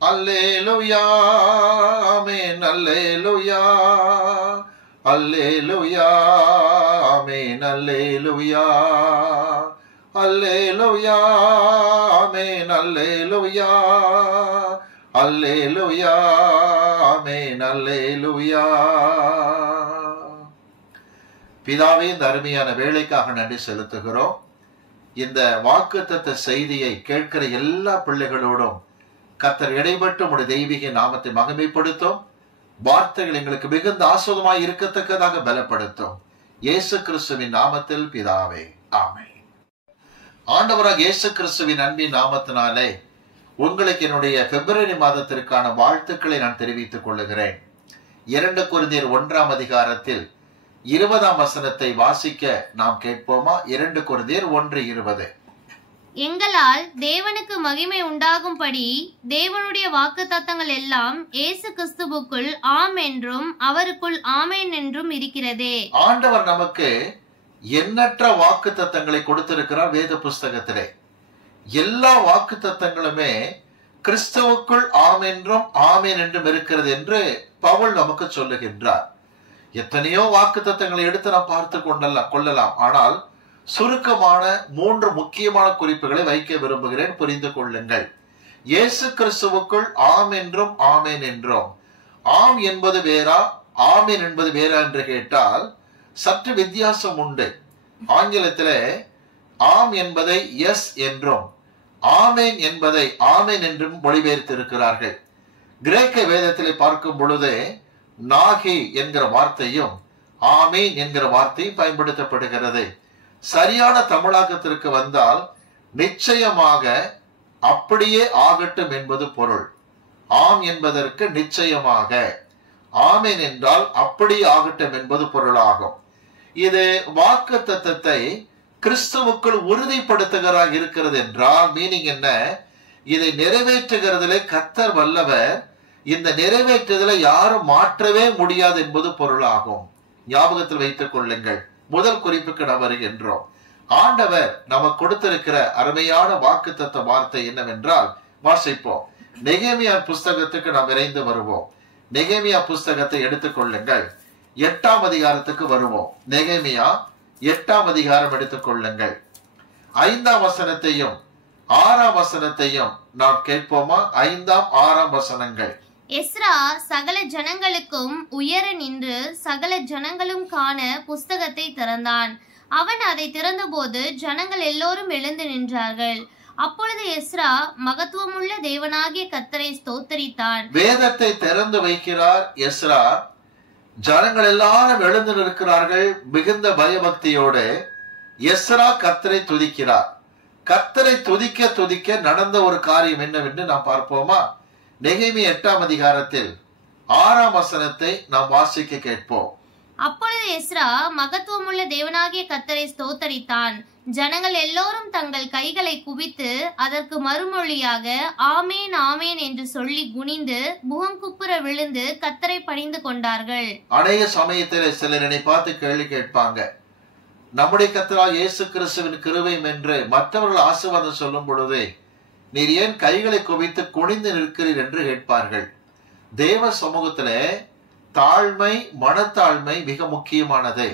அல்லேலூயா ஆமென் அல்லேலூயா அல்லேலூயா ஆமென் அல்லேலூயா அல்லேலூயா ஆமென் அல்லேலூயா அல்லேலூயா ஆமென் அல்லேலூயா. பிதாவே, இந்த அருமையான வேலைக்காக நன்றி செலுத்துகிறோம். இந்த வாக்குத்தத்த செய்தியை கேட்கிற எல்லா பிள்ளைகளோடும் கர்த்தர் இடைப்பட்டு உம்முடைய தெய்வீக நாமத்தை மகிமைப்படுத்தும். வார்த்தைகள் எங்களுக்கு மிகுந்த ஆசீர்வாதமாய் இருக்கத்தக்கதாக பலப்படுத்தும். இயேசு கிறிஸ்துவின் நாமத்தில் பிதாவே, ஆமென். ஆண்டவராக இயேசு கிறிஸ்துவின் அன்பின் நாமத்தினாலே உங்களுக்கு என்னுடைய பிப்ரவரி மாதத்திற்கான வாழ்த்துக்களை நான் தெரிவித்துக் கொள்ளுகிறேன். 2 கொரிந்தியர் 1ஆம் அதிகாரத்தில் 20ஆம் வசனத்தை வாசிக்க நாம் கேட்போமா? 2 கொரிந்தியர் 1:20. எங்களால் தேவனுக்கு மகிமை உண்டாகும்படி தேவனுடைய வாக்குத்தத்தங்கள் எல்லாம் இயேசு கிறிஸ்துவுக்குள் ஆம் என்றும் அவருக்குள் ஆமென் என்றும் இருக்கிறதே. ஆண்டவர் நமக்கு எண்ணற்ற வாக்குத்தத்தங்களை கொடுத்திருக்கிறார். வேத புஸ்தகத்திலே எல்லா வாக்குத்தத்தங்களுமே கிறிஸ்துவுக்குள் ஆம் என்றும் ஆமென் என்றும் இருக்கிறது என்று பவுல் நமக்கு சொல்லுகின்றார். எத்தனையோ வாக்குத்தத்தங்களை எடுத்து நாம் பார்த்து கொள்ளலாம். ஆனால் சுருக்கமான 3 முக்கியமான குறிப்புகளை வைக்க விரும்புகிறேன், புரிந்து கொள்ளுங்கள். இயேசு கிறிஸ்துவுக்குள் ஆம் என்றும் ஆமென் என்றும். ஆம் என்பது வேறா, ஆமென் என்பது வேறா என்று கேட்டால் சற்று வித்தியாசம் உண்டு. ஆங்கிலத்திலே ஆம் என்பதை எஸ் என்றும் ஆமென் என்பதை ஆமென் என்றும் மொழிபெயர்த்திருக்கிறார்கள். கிரேக்க வேதத்திலே பார்க்கும் பொழுது நாகி என்கிற வார்த்தையும் ஆமீன் என்கிற வார்த்தையும் பயன்படுத்தப்படுகிறது. சரியான தமிழாக்கத்திற்கு வந்தால் நிச்சயமாக, அப்படியே ஆகட்டும் என்பது பொருள். ஆம் என்பதற்கு நிச்சயமாக, ஆமென் என்றால் அப்படியே ஆகட்டும் என்பது பொருளாகும். இது வாக்குத்தத்தத்தை கிறிஸ்துவுக்குள் உறுதிப்படுத்துகிறார் இருக்கிறது என்றால் மீனிங் என்ன? இதை நிறைவேற்றுகிறதிலே கர்த்தர் வல்லவர், இந்த நிறைவேற்றுதலை யாரும் மாற்றவே முடியாது என்பது பொருளாகும். ஞாபகத்தில் வைத்துக் கொள்ளுங்கள். முதல் குறிப்புக்கு நாம் வருகின்றோம். ஆண்டவர் நமக்கு கொடுத்திருக்கிற அருமையான வாக்குத்தத்த வார்த்தை என்னவென்றால் வாசிப்போம். நெகேமியா புஸ்தகத்துக்கு நாம் விரைந்து வருவோம். நெகேமியா புஸ்தகத்தை எடுத்துக்கொள்ளுங்கள். 8ஆம் அதிகாரத்துக்கு வருவோம். நெகேமியா 8ஆம் அதிகாரம் எடுத்துக்கொள்ளுங்கள். 5ஆம் வசனத்தையும் 6ஆம் வசனத்தையும் நாம் கேட்போமா? 5ஆம் 6ஆம் வசனங்கள். எஸ்ரா சகல ஜனங்களுக்கும் உயர நின்று சகல ஜனங்களும் காண புஸ்தகத்தை திறந்தான். அவன் அதை திறந்தபோது ஜனங்கள் எல்லோரும் எழுந்து நின்றார்கள். அப்பொழுது எஸ்ரா மகத்துவமுள்ள தேவனாகிய கர்த்தரை ஸ்தோத்தரித்தான். வேதத்தை திறந்து வைக்கிறார் எஸ்ரா. ஜனங்கள் எல்லாரும் எழுந்து நிற்கிறார்கள். மிகுந்த பயபக்தியோடு எஸ்ரா கர்த்தரை துதிக்கிறார். கர்த்தரை துதிக்க துதிக்க நடந்த ஒரு காரியம் என்னவென்று நாம் பார்ப்போமா? நெகேமியா 8ஆம் அதிகாரத்தில் 6ஆம் வசனத்தை நாம் வாசிக்க கேட்போம். அப்பொழுது எஸ்ரா மகத்துவமுள்ள தேவனாகிய கர்த்தரை ஸ்தோத்தரித்தான். ஜனங்கள் எல்லோரும் தங்கள் கைகளை குவித்து அதற்கு மறுமொழியாக ஆமேன் ஆமேன் என்று சொல்லி குனிந்து முகங்குப்புற விழுந்து கர்த்தரை பணிந்து கொண்டார்கள். அநேக சமயத்தில் சிலர் என்னை பார்த்து கேள்வி கேட்பாங்க, நம்முடைய கர்த்தராகிய இயேசு கிறிஸ்துவின் கிருபையும் என்று மற்றவர்கள் ஆசீர்வாதம் சொல்லும் பொழுது நீர் ஏன் கைகளை குவித்து குனிந்து நிற்கிறீர் என்று கேட்பார்கள். தேவ சமூகத்திலே தாழ்மை, மனத்தாழ்மை மிக முக்கியமானது.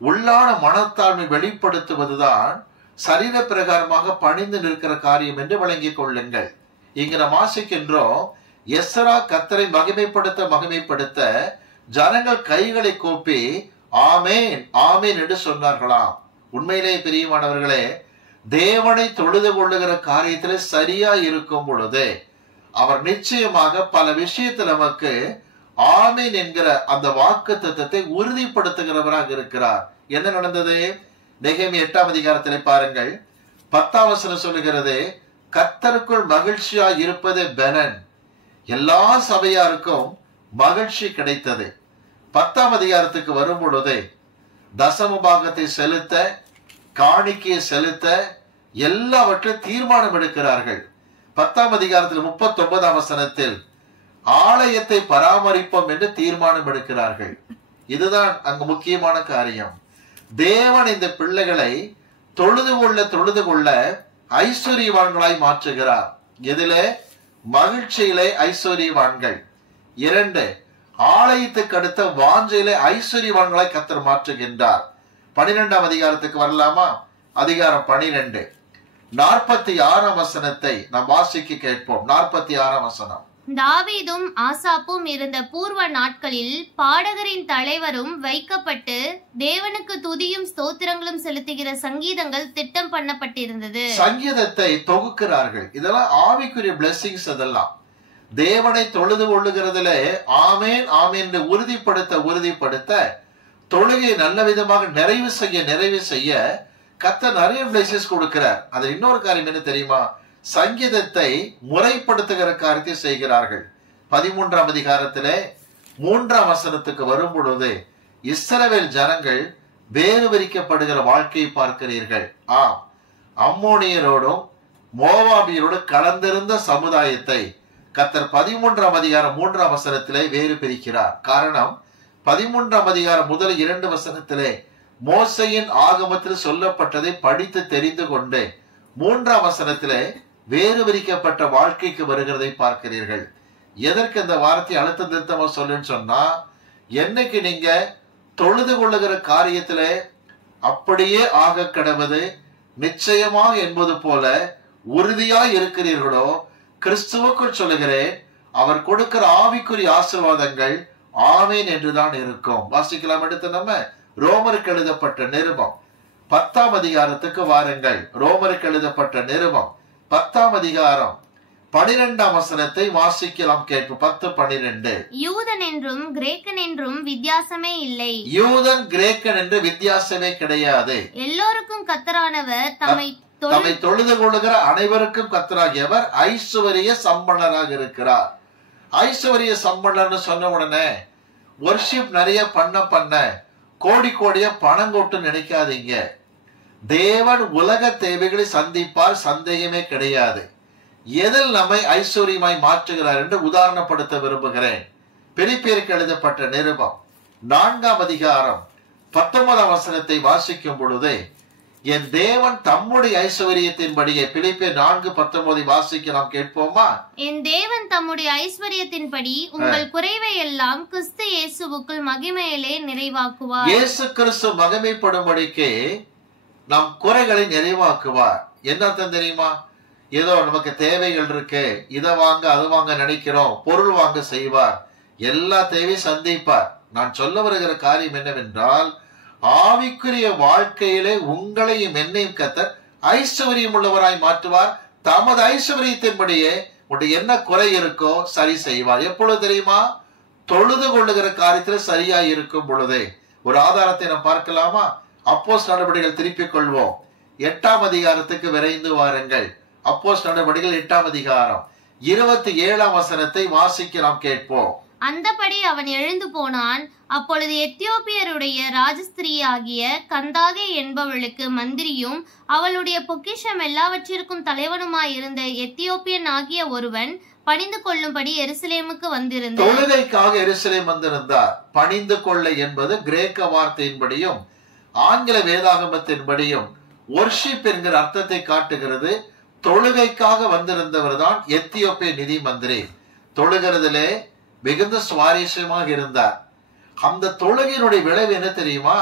உள்ளான மனத்தாழ்மை வெளிப்படுத்துவதுதான் சரீர பிரகாரமாக பணிந்து நிற்கிற காரியம் என்று விளங்கிக் கொள்ளுங்கள். இங்கு நாம் வாசிக்கின்றோம், எஸ்ரா கர்த்தரை மகிமைப்படுத்த ஜனங்கள் கைகளை கூப்பி ஆமேன் ஆமேன் என்று சொன்னார்களாம். உண்மையிலே பிரியமானவர்களே, தேவனை தொழுது கொள்ளுகிற காரியத்திலே சரியா இருக்கும் பொழுது அவர் நிச்சயமாக பல விஷயத்தில் நமக்கு ஆமீன் என்கிற அந்த வாக்குத்தத்தத்தை உறுதிப்படுத்துகிறவராக இருக்கிறார். என்ன நடந்தது? நெகேமியா 8ஆம் அதிகாரத்திலே பாருங்கள். 10ஆம் வசனம் சொல்லுகிறது, கர்த்தருக்குள் மகிழ்ச்சியா இருப்பது பெலன். எல்லா சபையாருக்கும் மகிழ்ச்சி கிடைத்தது. 10ஆம் அதிகாரத்துக்கு வரும் பொழுது தசம பாகத்தை செலுத்த, காணிக்கையை செலுத்த எல்லாவற்றையும் தீர்மானம் எடுக்கிறார்கள். 10ஆம் அதிகாரத்தில் 39ஆம் வசனத்தில் ஆலயத்தை பராமரிப்போம் என்று தீர்மானம் எடுக்கிறார்கள். இதுதான் அங்கு முக்கியமான காரியம். தேவன் இந்த பிள்ளைகளை தொழுது கொள்ள ஐஸ்வர்யவான்களாய் மாற்றுகிறார். எதிலே? மகிழ்ச்சியிலே ஐஸ்வர்யவான்கள். 2, ஆலயத்துக்கு அடுத்த வாஞ்சையிலே ஐஸ்வர்யவான்களை கர்த்தர் மாற்றுகின்றார். 12ஆம் அதிகாரத்துக்கு வரலாமா? அதிகாரம் 12 46ஆம் வசனத்தை நாம் வாசிக்க கேட்போம். 46ஆம் வசனம். தாவீதும் ஆசாப்பும் இருந்த பூர்வ நாட்களில் பாடகரின் தலைவரும் வைக்கப்பட்டு தேவனுக்கு துதியும் ஸ்தோத்திரங்களும் செலுத்துகிற சங்கீதங்கள் திட்டம் பண்ணப்பட்டிருந்தது. சங்கீதத்தை தொகுக்கிறார்கள். இதெல்லாம் ஆவிக்குரிய பிளெஸிங்ஸ். அதெல்லாம் தேவனை தொழுது கொள்ளுகிறதுல ஆமேன் ஆமேன் என்று உறுதிப்படுத்த தொழுகை நல்ல விதமாக நிறைவு செய்ய கர்த்தர் நிறைய பிளெஸிங்ஸ் கொடுக்கிறார். அது இன்னொரு காரியம் என்ன தெரியுமா? சங்கீதத்தை முறைப்படுத்துகிற காரியத்தை செய்கிறார்கள். 13ஆம் அதிகாரத்திலே 3ஆம் வசனத்துக்கு வரும் பொழுது இஸ்ரவேல் ஜனங்கள் வேறு விரிக்கப்படுகிற வாழ்க்கையை பார்க்கிறீர்கள். அம்மோனியரோடும் மோவாபியரோடும் கலந்திருந்த சமுதாயத்தை கர்த்தர் 13ஆம் அதிகாரம் 3ஆம் வசனத்திலே வேறு பிரிக்கிறார். காரணம், 13ஆம் அதிகாரம் முதல் 2 வசனத்திலே மோசையின் ஆகமத்தில் சொல்லப்பட்டதை படித்து தெரிந்து கொண்டு 3ஆம் வசனத்திலே வேறு விரிக்கப்பட்ட வாழ்க்கைக்கு வருகிறதை பார்க்கிறீர்கள். எதற்கு இந்த வார்த்தை அழுத்த திருத்தமா சொல்லுன்னு சொன்னா, என்னைக்கு நீங்க தொழுது கொள்ளுகிற காரியத்திலே அப்படியே ஆக கடவது நிச்சயமாக என்பது போல உறுதியாய் இருக்கிறீர்களோ, கிறிஸ்துவுக்குள் சொல்லுகிறேன், அவர் கொடுக்கிற ஆவிக்குரிய ஆசீர்வாதங்கள் ஆமேன் என்றுதான் இருக்கும். வாசிக்கலாம். எடுத்து நம்ம ரோமருக்கு எழுதப்பட்ட நிருபம் 10ஆம் அதிகாரத்துக்கு வாருங்கள். ரோமருக்கு எழுதப்பட்ட நிருபம் 10ஆம் அதிகாரம் 12ஆம் வசனத்தை வாசிக்கலாம் கேட்போம். 10:12. யூதன் என்றும் கிரேக்கன் என்றும் வித்தியாசமே இல்லை. யூதன் கிரேக்கன் என்று வித்தியாசமே கிடையாது. எல்லோருக்கும் கர்த்தரானவர் தம்மை தொழுது கொள்ளுகிற அனைவருக்கும் கர்த்தராகியவர் ஐஸ்வர்ய சம்பளராக இருக்கிறார். ஐஸ்வர்ய சம்பளர்னு சொன்ன உடனே வர்ஷிப் நிறைய பண்ண கோடியா பணம் கொட்டு நினைக்காதீங்க. தேவன் உலக தேவைகளை சந்திப்பார், சந்தேகமே கிடையாது. எதில் நம்மை ஐஸ்வர்யமாய் மாற்றுகிறார் என்று உதாரணப்படுத்த விரும்புகிறேன். பிலிப்பியருக்கு எழுதப்பட்ட நிருபம் 4ஆம் அதிகாரம் 19ஆம் வசனத்தை வாசிக்கும் பொழுது, என் தேவன் தம்முடைய ஐஸ்வர்யத்தின்படியே, பிலிப்பியர் 4:19 வாசிக்க நாம் கேட்போமா? என் தேவன் தம்முடைய ஐஸ்வர்யத்தின்படி உங்கள் குறைவை எல்லாம் கிறிஸ்து இயேசுவுக்குள் மகிமையிலே நிறைவாக்குவார். இயேசு கிறிஸ்து மகிமைப்படும்படிக்கு நம் குறைகளை நிறைவாக்குவார். என்ன அர்த்தம் தெரியுமா? ஏதோ நமக்கு தேவைகள் இருக்கு, இதை வாங்க அது வாங்க நினைக்கிறோம், பொருள் வாங்க செய்வார், எல்லா தேவையும் சந்திப்பார். நான் சொல்ல வருகிற காரியம் என்னவென்றால், ஆவிக்குரிய வாழ்க்கையிலே உங்களையும் என்னையும் கர்த்தர் ஐஸ்வர்யம் உள்ளவராய் மாற்றுவார். தமது ஐஸ்வர்யத்தின்படியே உடைய என்ன குறை இருக்கோ சரி செய்வார். எப்பொழுது தெரியுமா? தொழுது கொள்ளுகிற காரியத்தில் சரியாய் இருக்கும் பொழுதே. ஒரு ஆதாரத்தை நாம் பார்க்கலாமா? அப்போஸ்தலர் நடவடிக்கைகள் திருப்பிக் கொள்வோம். 8ஆம் அதிகாரத்துக்கு விரைந்து வாருங்கள். அப்போஸ்தலர் நடவடிக்கைகள் 8ஆம் அதிகாரம் 27ஆம் வசனத்தை வாசிக்க நாம் கேட்போம். அந்தபடி அவன் எழுந்து போனான். அப்பொழுது எத்தியோப்பியருடைய ராஜஸ்திரியாகிய கந்தாகே என்பவளுக்கு மந்திரியும் அவளுடைய பொக்கிஷம் எல்லாவற்றிற்கும் தலைவனுமாயிருந்த எத்தியோப்பியன் ஆகிய ஒருவன் பணிந்து கொள்ளும்படி எருசலேமுக்கு வந்திருந்தார். தொழுகைக்காக எருசலேம் வந்திருந்தார். பணிந்து கொள்ள என்பது கிரேக்க வார்த்தையின்படியும் ஆங்கில வேதாகமத்தின்படியும் வொர்ஷிப் என்கிற அர்த்தத்தை காட்டுகிறது. தொழுகைக்காக வந்திருந்தவர் தான் எத்தியோப்பிய நிதி மந்திரி. தொழுகிறதுலே மிகுந்த சுவாரஸ்யமாக இருந்தார். அந்த தொழுகையினுடைய விளைவு என்ன தெரியுமா?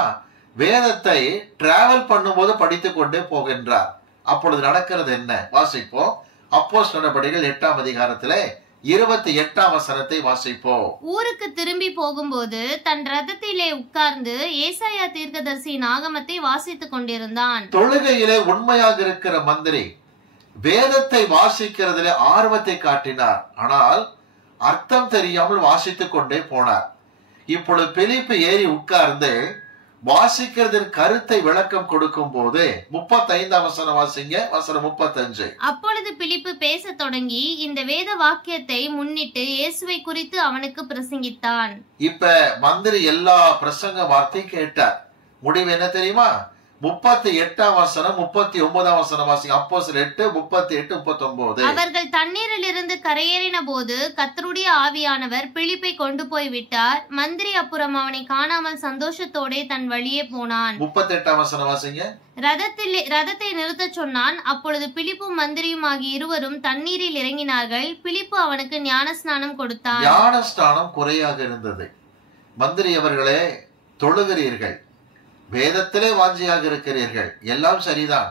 வேதத்தை டிராவல் பண்ணும்போது படித்துக் கொண்டே போகின்றார். அப்பொழுது நடக்கிறது என்ன? வாசிப்போம். அப்போஸ்தலர் நடவடிக்கைகள் 8ஆம் அதிகாரத்திலே 28ஆம் வசனத்தை வாசிப்போம். ஊருக்கு திரும்பி போகும்போது தன் ரதத்திலே உட்கார்ந்து ஏசாயா தீர்க்கதரிசியின் ஆகமத்தை வாசித்துக் கொண்டிருந்தான். தொழுகையிலே உண்மையாக இருக்கிற மந்திரி வேதத்தை வாசிக்கிறதிலே ஆர்வத்தை காட்டினார். ஆனால் அர்த்தம் தெரியாமல் வாசித்துக் கொண்டே போனார். இப்பொழுது பிலிப்பு ஏறி உட்கார்ந்து வாசிக்கிறதின் கருத்தை விளக்கம் கொடுக்கும் போது 35ஆம் வசனம் வாசிங்க. வசனம் 35. அப்பொழுது பிலிப்பு பேச தொடங்கி இந்த வேத வாக்கியத்தை முன்னிட்டு இயேசுவை குறித்து அவனுக்கு பிரசங்கித்தான். இப்ப மந்திரி எல்லா பிரசங்க வார்த்தை கேட்டார். முடிவு என்ன தெரியுமா? 38ஆம் வசனம் 39ஆம் வசனம் வாசிங்க. அப்போஸ்தலர் 8:38, 39. அவர்கள் தண்ணீரில் இருந்து கரையேறின போது கர்த்தருடைய ஆவியானவர் பிலிப்பை கொண்டு போய் விட்டார். மந்திரி அப்புறம் அவனை காணாமல் சந்தோஷத்தோட தன் வழியே போனான். 38ஆம் வசனம் வாசிங்க. ரதத்தை நிறுத்தச் சொன்னான். அப்பொழுது பிலிப்பும் மந்திரியும் ஆகிய இருவரும் தண்ணீரில் இறங்கினார்கள். பிலிப்பு அவனுக்கு ஞானஸ்நானம் கொடுத்தான். ஞானஸ்நானம் குறையாக இருந்தது. மந்திரி அவர்களே, தொழுகிறீர்கள், வேதத்திலே வாஞ்சியாக இருக்கிறீர்கள், எல்லாம் சரிதான்,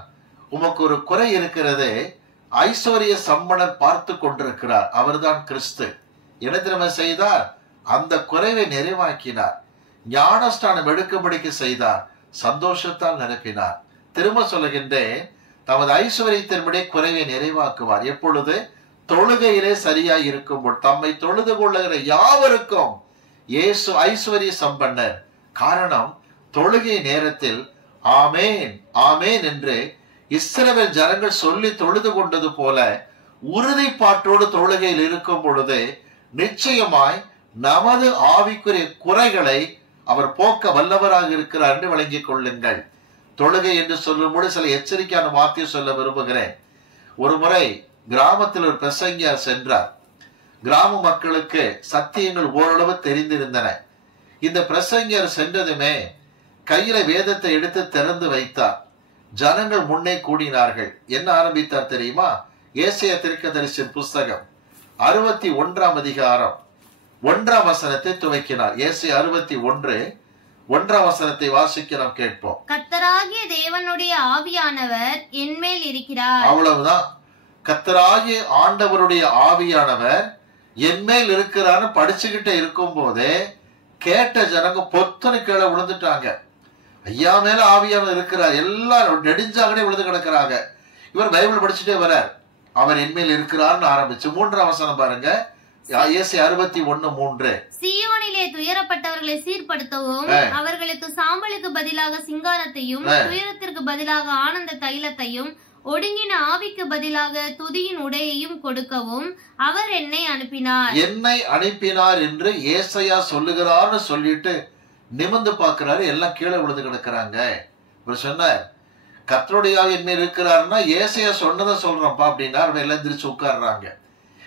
உமக்கு ஒரு குறை இருக்கிறது. ஐஸ்வர்ய சம்பனர் பார்த்து கொண்டிருக்கிறார், அவர்தான் கிறிஸ்து. என்ன திரும்ப செய்தார்? அந்த குறைவை நிறைவாக்கினார். ஞானஸ்நானம் எடுக்கும்படிக்கு செய்தார். சந்தோஷத்தால் நிரப்பினார். திரும்ப சொல்லுகின்றேன், தமது ஐஸ்வர்யத்தின்படி குறைவை நிறைவாக்குவார். எப்பொழுது? தொழுகையிலே சரியாய் இருக்கும்போது. தம்மை தொழுது கொள்ளுகிற யாவருக்கும் இயேசு ஐஸ்வர்ய சம்பன்னர். காரணம், தொழுகை நேரத்தில் ஆமேன் ஆமேன் என்று இஸ்ரவேல் ஜனங்கள் சொல்லி தொழுது கொண்டது போல உறுதிப்பாட்டோடு தொழுகையில் இருக்கும் பொழுது நிச்சயமாய் நமது ஆவிக்குரிய குறைகளை அவர் போக்க வல்லவராக இருக்கிறார் என்று விளங்கிக் கொள்ளுங்கள். தொழுகை என்று சொல்லும்போது சில எச்சரிக்கையான வார்த்தையை சொல்ல விரும்புகிறேன். ஒரு முறை கிராமத்தில் ஒரு பிரசங்கியார் சென்றார். கிராம மக்களுக்கு சத்தியங்கள் ஓரளவு தெரிந்திருந்தன. இந்த பிரசங்கியார் சென்றதுமே கையில வேதத்தை எடுத்து திறந்து வைத்தார். ஜனங்கள் முன்னே கூடினார்கள். என்ன ஆரம்பித்தார் தெரியுமா? ஏசாயா தீர்க்கதரிசியின் புஸ்தகம் 61ஆம் அதிகாரம் 1ஆம் வசனத்தை துவக்கினார். ஏசாயா 61 1ஆம் வசனத்தை வாசிக்க நாம் கேட்போம். கர்த்தராகிய தேவனுடைய ஆவியானவர் என்மேல் இருக்கிறார். அவ்வளவுதான். கர்த்தராகிய ஆண்டவருடைய ஆவியானவர் என்மேல் இருக்கிறான்னு படிச்சுக்கிட்டே இருக்கும் போதே கேட்ட ஜனங்க பொத்தனை கீழே விழுந்துட்டாங்க. ஐயா மேல ஆவியானவர் இருக்கிறார், எல்லாரும் நெடுஞ்சாங்கனே விழுந்து கிடக்கிறாங்க. இவர் பைபிள் படிச்சுட்டே வரார். அவர் என்மேல் இருக்கிறார்னு ஆரம்பிச்சு 3ஆம் வசனம் பாருங்க. ஏசாயா 61:3. சீயோனிலே துயரப்பட்டவர்களை சீர்படுத்தவும், அவர்களுக்கு சாம்பலுக்கு பதிலாக சிங்காரத்தையும், துயரத்திற்கு பதிலாக ஆனந்த தைலத்தையும், ஒடுங்கின ஆவிக்கு பதிலாக துதியின் உடையையும் கொடுக்கவும் அவர் என்னை அனுப்பினார் என்று ஏசாயா சொல்லுகிறார்னு சொல்லிட்டு நிமிர்ந்து பார்க்கிறாரு. எல்லாம் கீழே விழுந்து கிடக்கிறாங்க. இவர் சொன்னார், கர்த்தருடைய ஆவி என்மேல் இருக்கிறாருன்னா ஏசாயா சொன்னதை சொல்றப்பா அப்படின்னா எல்லாம் எந்திரிச்சு உட்கார்றாங்க.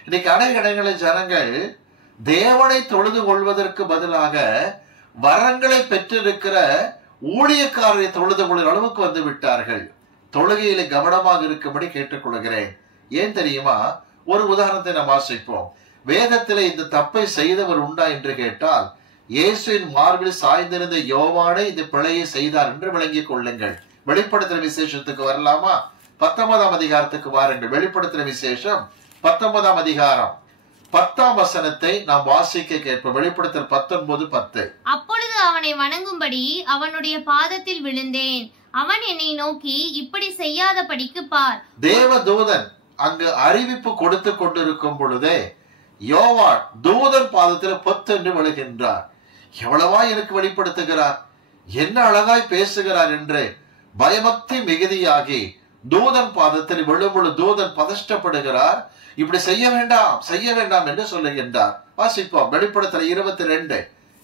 இன்னைக்கு அநேக இடங்களில் ஜனங்கள் தேவனை தொழுது கொள்வதற்கு பதிலாக வரங்களை பெற்றிருக்கிற ஊழியக்காரரை தொழுது கொள்கிற அளவுக்கு வந்து விட்டார்கள். தொழுகையில கவனமாக இருக்கும்படி கேட்டுக்கொள்கிறேன். ஏன் தெரியுமா? ஒரு உதாரணத்தை நாம் வாசிப்போம். வேதத்திலே இந்த தப்பை செய்தவர் உண்டா என்று கேட்டால், இயேசுவின் மார்பில் சாய்ந்திருந்த யோவானே இந்த பிழையை செய்தார் என்று விளங்கிக் கொள்ளுங்கள். வெளிப்படுத்தின விசேஷத்துக்கு வரலாமா? 19ஆம் அதிகாரத்துக்கு வாருங்கள். வெளிப்படுத்தின விசேஷம் 19ஆம் அதிகாரம் 10ஆம் வசனத்தை நாம் வாசிக்க கேட்போம். வெளிப்படுத்தல் 19:10. அப்பொழுது அவனை வணங்கும்படி அவனுடைய பாதத்தில் விழுந்தேன். அவன் என்னை நோக்கி, இப்படி செய்யாதபடிக்கு பார். தேவதூதன் அங்கு அறிவிப்பு கொடுத்து கொண்டிருக்கும் பொழுதே யோவான் தூதன் பாதத்தில் பொத்தென்று விழுகின்றார். எவ்வளவா எனக்கு வெளிப்படுத்துகிறார், என்ன அழகாய் பேசுகிறார் என்று பயபக்தி மிகுதியாகி தூதன் பாதத்தில் விழும்பொழு தூதன் பதஷ்டப்படுகிறார். இப்படி செய்ய வேண்டாம் என்று சொல்லுகின்றார். வாசிப்போம். வெளிப்படுத்தல்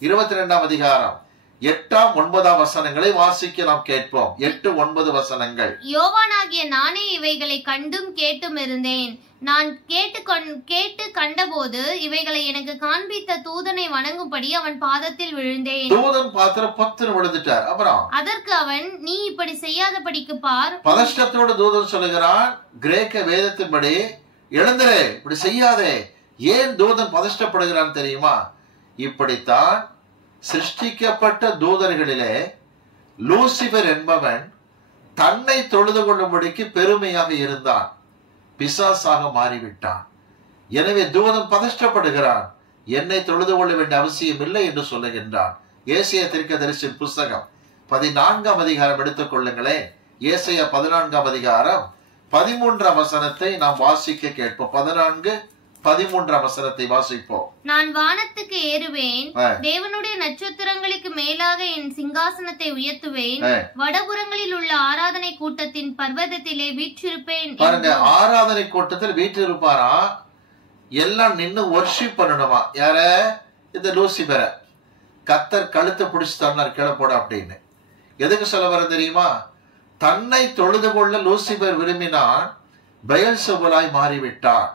22ஆம் அதிகாரம் 8ஆம் 9ஆம் வசனங்களை வாசிக்க நாம் கேட்போம். 8-9 வசனங்கள். யோவானாகிய நானே இவைகளை கண்டும் கேட்டும் இருந்தேன். நான் கேட்டு கண்டபோது இவைகளை எனக்கு காண்பித்த தூதனை வணங்கும்படி அவன் பாதத்தில் விழுந்தேன். தூதன் பாத்திரம் பத்துன்னு விழுந்துட்டார். அப்புறம் அதற்கு அவன், நீ இப்படி செய்யாதபடிக்கு பார். பதஷ்டத்தோடு தூதன் சொல்லுகிறான். கிரேக்க வேதத்தின்படி எழுந்தரே, இப்படி செய்யாதே. ஏன் தூதன் பதஷ்டப்படுகிறான் தெரியுமா? இப்படித்தான் சிருஷ்டிக்கப்பட்ட தூதர்களிலே லூசிபர் என்பவன் தன்னை தொழுது கொள்ளும்படிக்கு பெருமையாக இருந்தான். பிசாசாக மாறிவிட்டான். எனவே தூதன் பதஷ்டப்படுகிறான். என்னை தொழுது கொள்ள வேண்டிய அவசியம் இல்லை என்று சொல்லுகின்றான். ஏசாயா தீர்க்கதரிசியின் புஸ்தகம் 14ஆம் அதிகாரம் எடுத்துக் கொள்ளுங்களேன். ஏசாயா 14ஆம் அதிகாரம் 13ஆம் வசனத்தை நாம் வாசிக்க கேட்போம். 14-13ஆம் வசனத்தை வாசிப்போம். நான் வானத்துக்கு ஏறுவேன், தேவனுடைய நட்சத்திரங்களுக்கு மேலாக என் சிங்காசனத்தை உயர்த்துவேன், வடபுறங்களில் உள்ள ஆராதனை கூட்டத்தின் பர்வதத்திலே வீற்றிருப்பேன். பாருங்க, ஆராதனை கூட்டத்தில் வீற்றிருப்பாரா? எல்லாம் நின்னு வர்ஷிப் பண்ணணுமா? யார? இந்த லூசிபரை. கர்த்தர் கழுத்தை பிடிச்சு தன்னார் கீழே போட அப்படின்னு. எதுக்கு சொல்ல வர தெரியுமா? தன்னை தொழுது கொள்ள லூசிபர் விரும்பினான், பெயல்செபூலாய் மாறிவிட்டான்.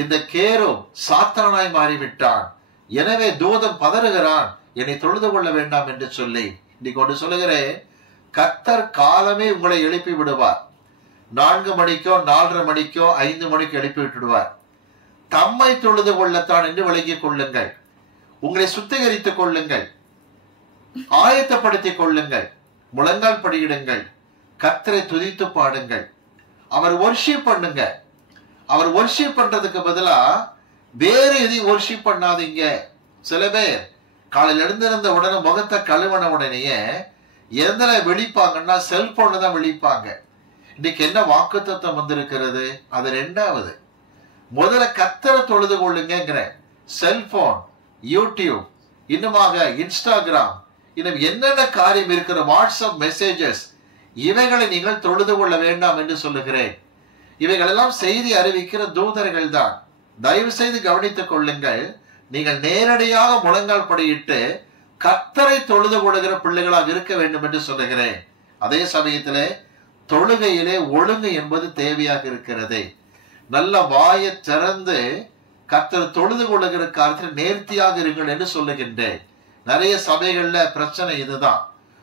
இந்த கேரும் சாத்தானாய் மாறிவிட்டான். எனவே தூதன் பதறுகிறான், என்னை தொழுது கொள்ள வேண்டாம் என்று சொல்லி. இன்னைக்கு ஒன்று சொல்லுகிறேன், கர்த்தர் காலமே உங்களை எழுப்பி விடுவார். 4 மணிக்கோ 4:30 மணிக்கோ 5 மணிக்கோ எழுப்பி விட்டுடுவார். தம்மை தொழுது கொள்ளத்தான் என்று விளங்கிக் கொள்ளுங்கள். உங்களை சுத்திகரித்துக் கொள்ளுங்கள், ஆயத்தப்படுத்திக் கொள்ளுங்கள், முழங்கால் படியிடுங்கள், கர்த்தரை துதித்து பாடுங்கள், அவர் வொர்ஷிப் பண்ணுங்க. அவர் வொர்ஷிப் பண்றதுக்கு பதிலா வேற எதையும் வொர்ஷிப் பண்ணாதீங்க. சில பேர் காலையில் எழுந்திருந்த உடனே முகத்தை கழுவன உடனேயே எதுல விழிப்பாங்கன்னா செல்போன்ல தான் விழிப்பாங்க. இன்னைக்கு என்ன வாக்குத்தத்தம் வந்திருக்கிறது? அது 2வது. முதல்ல கர்த்தரை தொழுது கொள்ளுங்கிற செல்போன், யூடியூப், இன்னுமாக இன்ஸ்டாகிராம், இன்னும் என்னென்ன காரியம் இருக்கிற வாட்ஸ்அப் மெசேஜஸ், இவைகளை நீங்கள் தொழுது கொள்ள வேண்டாம் என்று சொல்லுகிறேன். இவைகளெல்லாம் செய்தி அறிவிக்கிற தூதர்கள் தான். தயவு செய்து கவனித்துக் கொள்ளுங்கள். நீங்கள் நேரடியாக முழங்கால் படியிட்டு கர்த்தரை தொழுது கொள்ளுகிற பிள்ளைகளாக இருக்க வேண்டும் என்று சொல்லுகிறேன். அதே சமயத்திலே தொழுகையிலே ஒழுங்கு என்பது தேவையாக இருக்கிறது. நல்ல வாயை திறந்து கர்த்தர் தொழுது கொள்ளுகிற காரியத்தில் நேர்த்தியாக இருங்கள் என்று சொல்லுகின்றேன். நிறைய சபைகள்ல பிரச்சனை இதுதான்.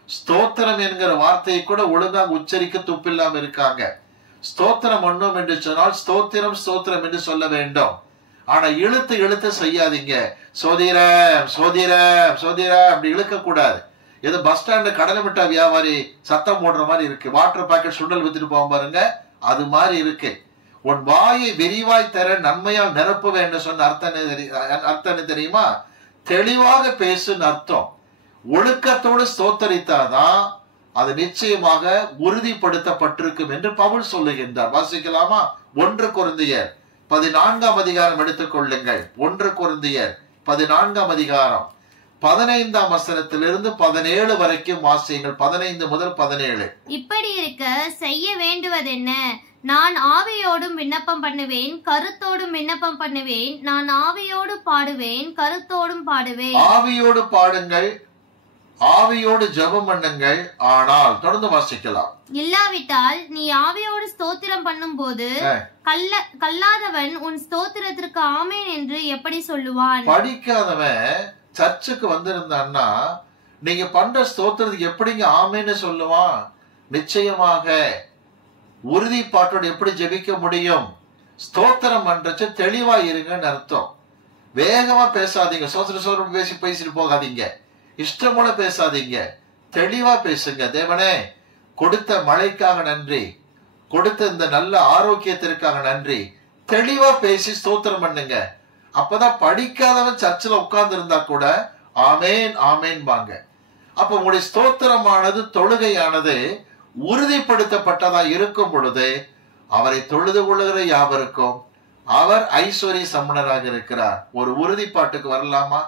ஸ்தோத்திரம் என்கிற வார்த்தையை கூட ஒழுங்காக உச்சரிக்க துப்பில்லாம இருக்காங்க. ஸ்தோத்திரம் பண்ணும் என்று சொன்னால் ஸ்தோத்திரம் ஸ்தோத்திரம் என்று சொல்ல வேண்டும். ஆனா இழுத்து செய்யாதீங்க. சோதிரம் சோதிரம் சோதிரம் அப்படி இழுக்க கூடாது. ஏதோ பஸ் ஸ்டாண்டு கடலை மிட்டா வியாபாரி சத்தம் போடுற மாதிரி இருக்கு. வாட்டர் பாக்கெட் சுண்டல் வித்துட்டு போக பாருங்க, அது மாதிரி இருக்கு. உன் வாயை விரிவாய் தர நன்மையால் நிரப்புவே என்று சொன்ன அர்த்தம் என்ன தெரியுமா? தெளிவாக பேசுன்னு அர்த்தம். ஒழுக்கத்தோடு ஸ்தோத்தரித்தாதான் அது நிச்சயமாக உறுதிப்படுத்தப்பட்டிருக்கும் என்று பவுல் சொல்லுகின்றார். வாசிக்கலாமா? 1 கொரிந்தியர் 14ஆம் அதிகாரம் எடுத்துக் கொள்ளுங்கள். 1 கொரிந்தியர் 14ஆம் அதிகாரம் 15ஆம் வசனத்திலிருந்து 17 வரைக்கும் வாசியுங்கள். 15 முதல் 17. இப்படி இருக்க செய்ய வேண்டுவதென்ன? நான் ஆவியோடும் விண்ணப்பம் பண்ணுவேன், கருத்தோடும் விண்ணப்பம் பண்ணுவேன். நான் ஆவியோடு பாடுவேன், கருத்தோடும் பாடுவேன். ஆவியோடு பாடுங்கள், ஆவியோடு ஜெபம் பண்ணுங்கள். ஆனால் தொடர்ந்து வாசிக்கலாம். இல்லாவிட்டால் நீ ஆவியோடு ஸ்தோத்திரம் பண்ணும் போது கல்லாதவன் உன் ஸ்தோத்திரத்திற்கு ஆமேன் என்று எப்படி சொல்லுவான்? படிக்காதவன் சர்ச்சுக்கு வந்திருந்தான்னா நீங்க பண்ற ஸ்தோத்திரத்துக்கு எப்படிங்க ஆமேன்னு சொல்லுவான்? நிச்சயமாக உறுதிப்பாட்டோடு எப்படி ஜெபிக்க முடியும்? ஸ்தோத்திரம் பண்றச்சு தெளிவா இருங்கன்னு அர்த்தம். வேகமா பேசாதீங்க, சோத்திர பேசிட்டு போகாதீங்க. இஷ்டம் போல பேசாதீங்க, தெளிவா பேசுங்க. தேவனே, கொடுத்த மழைக்காக நன்றி, கொடுத்த இந்த நல்ல ஆரோக்கியத்திற்காக நன்றி. தெளிவா பேசி ஸ்தோத்திரம் பண்ணுங்க. அப்பதான் படிக்காதவன் சர்ச்சில் உட்கார்ந்து இருந்தா கூட ஆமேன் ஆமேன் வாங்க. அப்ப உங்களுடைய ஸ்தோத்திரமானது, தொழுகையானது உறுதிப்படுத்தப்பட்டதா இருக்கும் பொழுது அவரை தொழுது கொள்ளுகிற யாவருக்கும் அவர் ஐஸ்வர்ய சம்பனராக இருக்கிறார். ஒரு உறுதிப்பாட்டுக்கு வரலாமா?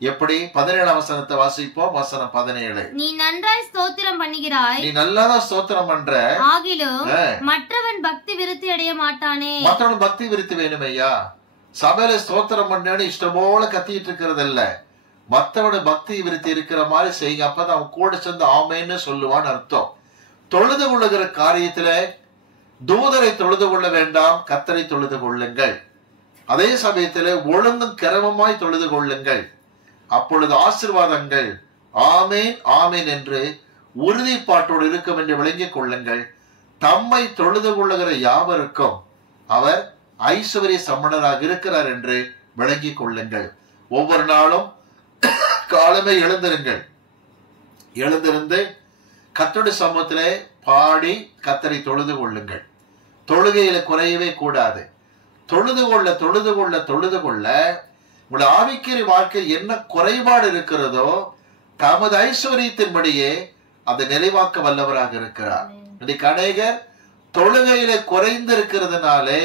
எப்படி? 17ஆம் வசனத்தை வாசிப்போம். வசனம் 17. நீ நன்றாய் ஸ்தோத்திரம் பண்ணுகிறாய், நீ நல்லாதான் ஸ்தோத்திரம் பண்ற, ஆகிலும் மற்றவன் பக்தி விருத்தி அடைய மாட்டானே. மற்றவன் பக்தி விருத்தி வேணும் ஐயா. சபையில ஸ்தோத்திரம் பண்ணு இஷ்டம் போல கத்திட்டு இருக்கிறது இல்ல. மற்றவனோட பக்தி விருத்தி இருக்கிற மாதிரி செய்யுங்க. அப்பதான் அவன் கூட சேர்ந்து ஆமேன்னு சொல்லுவான்னு அர்த்தம். தொழுது கொள்ளுகிற காரியத்துல தூதரை தொழுது கொள்ள வேண்டாம், கர்த்தரை தொழுது கொள்ளுங்கள். அதே சமயத்திலே ஒழுங்கும் கிரமமாய் தொழுது கொள்ளுங்கள். அப்பொழுது ஆசீர்வாதங்கள் ஆமேன் ஆமேன் என்று உறுதிப்பாட்டோடு இருக்கும் என்று விளங்கிக் கொள்ளுங்கள். தம்மை தொழுது கொள்ளுகிற யாவருக்கும் அவர் ஐஸ்வர்ய சம்பனராக இருக்கிறார் என்று விளங்கிக் கொள்ளுங்கள். ஒவ்வொரு நாளும் காலமே எழுந்திருங்கள். எழுந்திருந்து கர்த்தருடைய சமூகத்திலே பாடி கர்த்தரை தொழுது கொள்ளுங்கள். தொழுகையில குறையவே கூடாது. தொழுது கொள்ள தொழுது கொள்ள தொழுது கொள்ள உங்களுடைய ஆவிக்குரிய வாழ்க்கையில் என்ன குறைபாடு இருக்கிறதோ தமது ஐஸ்வர்யத்தின்படியே அதை நிறைவாக்க வல்லவராக இருக்கிறார். இன்னைக்கு அநேகர் தொழுகையில குறைந்து இருக்கிறதுனாலே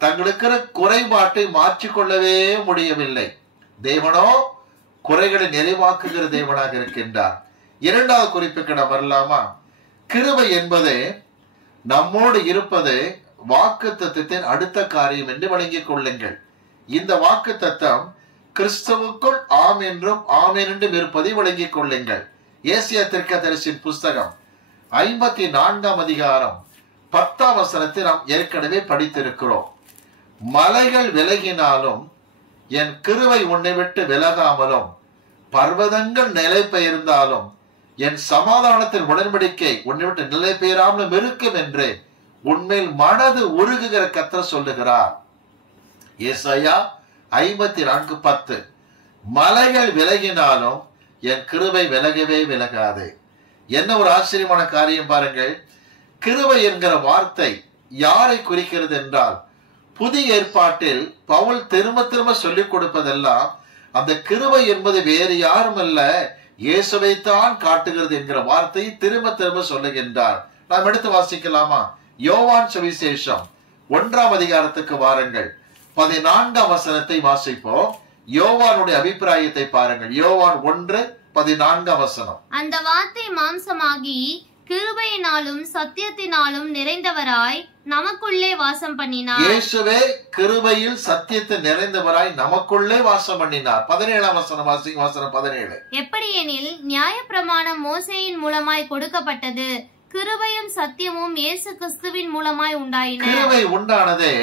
தங்களுக்கு குறைபாட்டை மாற்றிக்கொள்ளவே முடியவில்லை. தேவனோ குறைகளை நிறைவாக்குகிற தேவனாக இருக்கின்றார். 2வது குறிப்புக்கு நாம் வரலாமா? கிருபை என்பது நம்மோடு இருப்பது வாக்குத்தத்தத்தின் அடுத்த காரியம் என்று வழங்கிக் கொள்ளுங்கள். இந்த வாக்குத்தத்தம் கிறிஸ்துவுக்குள் ஆம் என்றும் ஆமேன் என்றும் இருப்பதை வழங்கிக் கொள்ளுங்கள். ஏசியா தீர்க்கதரிசியின் புஸ்தகம் 54ஆம் அதிகாரம் 10ஆம் வசனத்தை நாம் ஏற்கனவே படித்திருக்கிறோம். மலைகள் விலகினாலும் என் கிருபை உன்னை விட்டு விலகாமலும், பர்வதங்கள் நிலை பெயர்ந்தாலும் என் சமாதானத்தின் உடன்படிக்கை உன்னை விட்டு நிலை பெயராமலும் இருக்கும் என்று உன்மேல் மனது உருகுகிற கர்த்தர் சொல்லுகிறார். ஏசாயா 54:10. மலைகள் விலகினாலும் என் கிருபை விலகவே விலகாது. என்ன ஒரு ஆச்சரியமான காரியம் பாருங்கள். கிருபை என்கிற வார்த்தை யாரை குறிக்கிறது என்றால், புதிய ஏற்பாட்டில் பவுல் திரும்ப திரும்ப சொல்லிக் கொடுப்பதெல்லாம் அந்த கிருபை என்பது வேறு யாரும் அல்ல, இயேசுவைத்தான் காட்டுகிறது என்கிற வார்த்தையை திரும்ப திரும்ப சொல்லுகின்றார். நாம் எடுத்து வாசிக்கலாமா? யோவான் சுவிசேஷம் 1ஆம் அதிகாரத்துக்கு வாருங்கள். 14ஆம் வசனத்தை வாசிப்போம். யோவானுடைய அபிப்பிராயத்தை பாருங்கள். யோவான் 1:14 வசனம். அந்த வார்த்தை மாம்சமாகி கிருபையினாலும் சத்தியத்தினாலும் நிறைந்தவராய் நமக்குள்ளே வாசம் பண்ணினார். இயேசுவே கிருபையில் சத்தியத்தில் நிறைந்தவராய் நமக்குள்ளே வாசம் பண்ணினார். 17ஆம் வசனம் வாசிங்க. வசனம் 17. எப்படியெனில் நியாயப்பிரமாணம் மோசேயின் மூலமாய் கொடுக்கப்பட்டது, கிருபையும் சத்தியமும் இயேசு கிறிஸ்துவின் மூலமாய் உண்டாயின. கிருபை உண்டானதே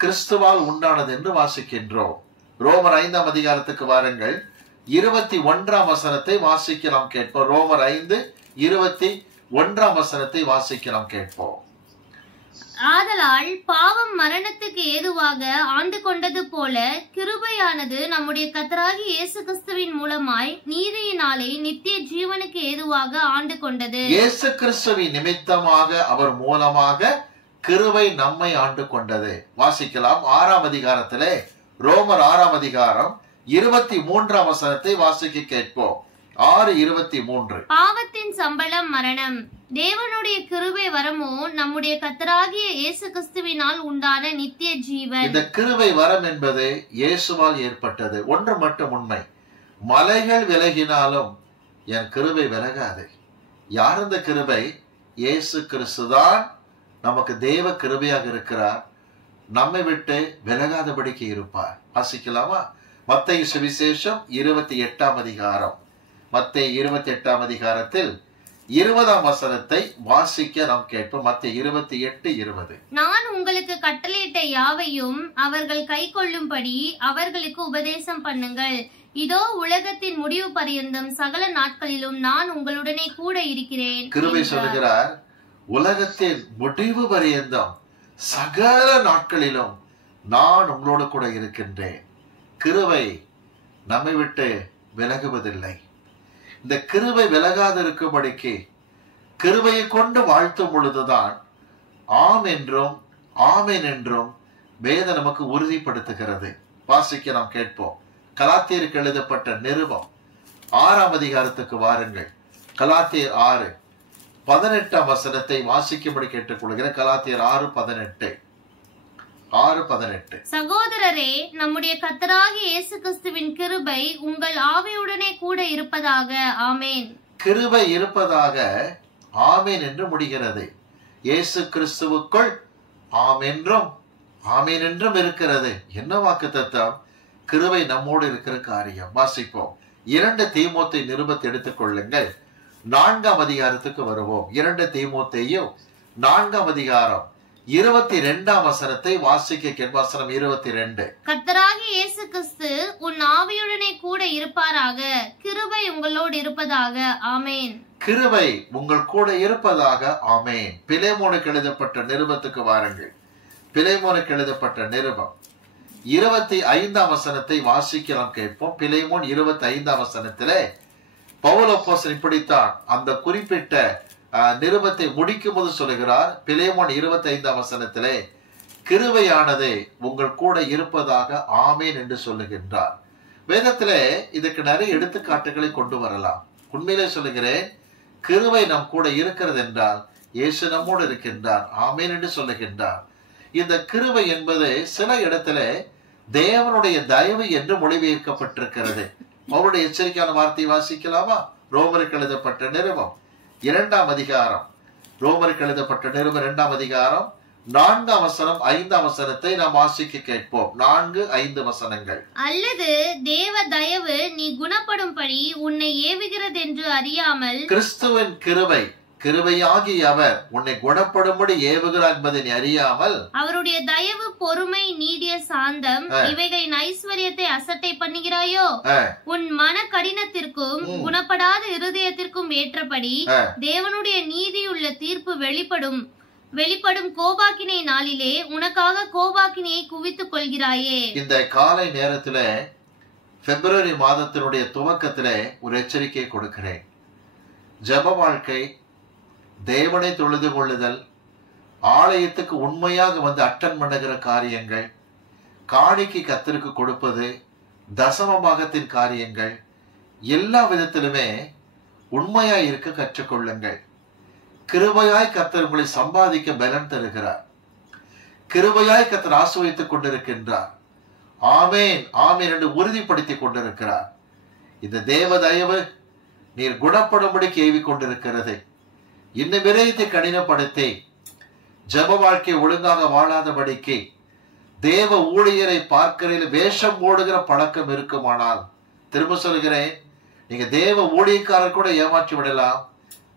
கிறிஸ்துவால் உண்டானது என்று வாசிக்கின்றோம். ரோமர் 5ஆம் அதிகாரத்துக்கு வாருங்கள். 21ஆம் வசனத்தை வாசிக்க நாம் கேட்போம். ரோமர் 5:21ஆம் வசனத்தை வாசிக்க நாம் கேட்போம். ஆதலால் பாவம் மரணத்துக்கு ஏதுவாக ஆண்டு கொண்டது போல கிருபையானது நம்முடைய கர்த்தராகிய இயேசு கிறிஸ்துவின் மூலமாய் நீதியினாலே நித்திய ஜீவனுக்கு ஏதுவாக ஆண்டு கொண்டது. இயேசு கிறிஸ்துவின் நிமித்தமாக அவர் மூலமாக கிருபை நம்மை ஆண்டு கொண்டது. வாசிக்கலாம். 6ஆம் அதிகாரத்திலே, ரோமர் 6ஆம் அதிகாரம் 23ஆம் வசனத்தை வாசிக்க கேட்போம். 6:23. பாவத்தின் சம்பளம் மரணம், தேவனுடைய கிருபை வரமோ நம்முடைய கர்த்தராகிய இயேசு கிறிஸ்துவினால் உண்டான நித்திய ஜீவன். இந்த கிருபை வரம் என்பது இயேசுவால் ஏற்பட்டது. ஒன்று மட்டும் உண்மை, மலைகள் விலகினாலும் என் கிருபை விலகாது. யார் இந்த கிருபை? இயேசு கிறிஸ்துதான் நமக்கு தேவ கிருபையாக இருக்கிறார். நம்மை விட்டு விலகாதபடிக்கு இருப்பார். வாசிக்கலாமா? மத்தேயு சுவிசேஷம் 28ஆம் அதிகாரம். மத்தேயு 28ஆம் அதிகாரத்தில் 20ஆம் வசனத்தை வாசிக்க நாம் கேட்போம். மத்தேயு 28:20. நான் உங்களுக்கு கட்டளையிட்ட யாவையும் அவர்கள் கை கொள்ளும்படி அவர்களுக்கு உபதேசம் பண்ணுங்கள். இதோ உலகத்தின் முடிவு பரியந்தம் சகல நாட்களிலும் நான் உங்களுடனே கூட இருக்கிறேன். கிருபை சொல்லுகிறார், உலகத்தின் முடிவு பரியந்தம் சகல நாட்களிலும் நான் உங்களோடு கூட இருக்கின்றேன். கிருபை நம்மை விட்டு விலகுவதில்லை. இந்த கிருபை விலகாது இருக்கும்படிக்கு கிருபையை கொண்டு வாழ்த்தும் பொழுதுதான் ஆம் என்றும் ஆமேன் என்றும் வேதம் நமக்கு உறுதிப்படுத்துகிறது. வாசிக்க நாம் கேட்போம். கலாத்தியருக்கு எழுதப்பட்ட நிருபம் 6ஆம் அதிகாரத்துக்கு வாருங்கள். கலாத்தியர் 6:18ஆம் வசனத்தை வாசிக்கும்படி கேட்டுக்கொள்கிறேன். கலாத்தியர் 6:18. சகோதரரே, நம்முடைய கர்த்தராகிய இயேசு கிறிஸ்துவின் கிருபை உங்கள் ஆவியுடனே கூட இருப்பதாக. ஆமேன். கிருபை இருப்பதாக ஆமேன் என்று முடிகிறது. இயேசு கிறிஸ்துவுக்குள் ஆம் என்றும் ஆமேன் என்றும் இருக்கிறது. என்ன வாக்குத்தத்தம்? கிருபை நம்மோடு இருக்கிற காரியம். வாசிப்போம். 2 தீமோத்தேயு நிருபத்தை எடுத்துக் கொள்ளுங்கள். 4ஆம் அதிகாரத்துக்கு வருவோம். 2 தீமோத்தேயு 4ஆம் அதிகாரம் 22ஆம் வசனத்தை வாசிக்க கேட்போம். வசனம் 22. கர்த்தராகிய இயேசு கிறிஸ்து உன் ஆவியுடனே கூட இருப்பாராக. கிருபை உங்களோடு இருப்பதாக. ஆமேன். கிருபை உங்கள் கூட இருப்பதாக. ஆமேன். பிலேமோனுக்கு எழுதப்பட்ட நிருபத்துக்கு வாருங்கள். பிலேமோனுக்கு எழுதப்பட்ட நிருபம் 25ஆம் வசனத்தை வாசிக்க நாம் கேட்போம். பிலேமோன் 25ஆம் வசனத்திலே பவுல் அப்போஸ்தலன் இப்படித்தான் அந்த குறிப்பிட்ட நிருபத்தை முடிக்கும் போது சொல்லுகிறார். பிலேமோன் 25ஆம் வசனத்திலே கிருபையானது உங்கள் கூட இருப்பதாக ஆமேன் என்று சொல்லுகின்றார். வேதத்திலே இதுக்கு நிறைய எடுத்துக்காட்டுகளை கொண்டு வரலாம். உண்மையிலே சொல்லுகிறேன், கிருபை நம் கூட இருக்கிறது என்றால் இயேசு நம்மோடு இருக்கின்றார். ஆமேன் என்று சொல்லுகின்றார். இந்த கிருபை என்பது சில இடத்துல தேவனுடைய தயவு என்று மொழிபெயர்க்கப்பட்டிருக்கிறது. அவருடைய எச்சரிக்கையான வார்த்தையை வாசிக்கலாமா? ரோமருக்கு எழுதப்பட்ட நிருபம் 2ஆம் அதிகாரம். ரோமருக்கு எழுதப்பட்ட நிருபம் 2ஆம் அதிகாரம் 4ஆம் வசனம் 5ஆம் வசனத்தை நாம் வாசிக்க கேட்போம். 4-5 வசனங்கள். அல்லது தேவ தயவு நீ குணப்படும்படி உன்னை ஏவுகிறது என்று அறியாமல், கிறிஸ்துவின் கிருபை கிருபையாகிய அவர் உன்னை குணப்படும்படி ஏவுகிறார் என்பதை நீ அறியாமல், அவருடைய தயவு, பொறுமை, நீடிய சாந்தம் இவைகளின் ஐஸ்வர்யத்தை அசட்டை பண்ணுகிறாயோ? உன் மன கடினத்திற்கும் குணப்படாத இருதயத்திற்கும் ஏற்றபடி தேவனுடைய நீதியுள்ள தீர்ப்பு வெளிப்படும் கோபாக்கினை நாளிலே உனக்காக கோபாக்கினையை குவித்துக் கொள்கிறாயே. இந்த காலை நேரத்துல பிப்ரவரி மாதத்தினுடைய துவக்கத்துல ஒரு எச்சரிக்கை கொடுக்கிறேன். ஜெப வாழ்க்கை, தேவனை தொழுது கொள்ளுதல், ஆலயத்துக்கு உண்மையாக வந்து அட்டன் பண்ணுகிற காரியங்கள், காணிக்கை கர்த்தருக்கு கொடுப்பது, தசம பாகத்தின் காரியங்கள், எல்லா விதத்திலுமே உண்மையாய் இருக்க கற்றுக்கொள்ளுங்கள். கிருபையாய் கர்த்தர் உங்களை சம்பாதிக்க பலன் தருகிறார். கிருபையாய் கர்த்தர் ஆசீர்வதித்துக் கொண்டிருக்கின்றார். ஆமேன் ஆமேன் என்று உறுதிப்படுத்திக் கொண்டிருக்கிறார். இந்த தேவ தயவு நீர் குணப்படும்படி கேள்வி கொண்டிருக்கிறது. இன்னும் விரயத்தை கடினப்படுத்தி ஜெப வாழ்க்கை ஒழுங்காக வாழாதபடிக்கு தேவ ஊழியரை பார்க்கிறதில் வேஷம் போடுகிற பழக்கம் இருக்குமானால், திரும்ப சொல்கிறேன், நீங்க தேவ ஊழியக்காரர் கூட ஏமாற்றி விடலாம்,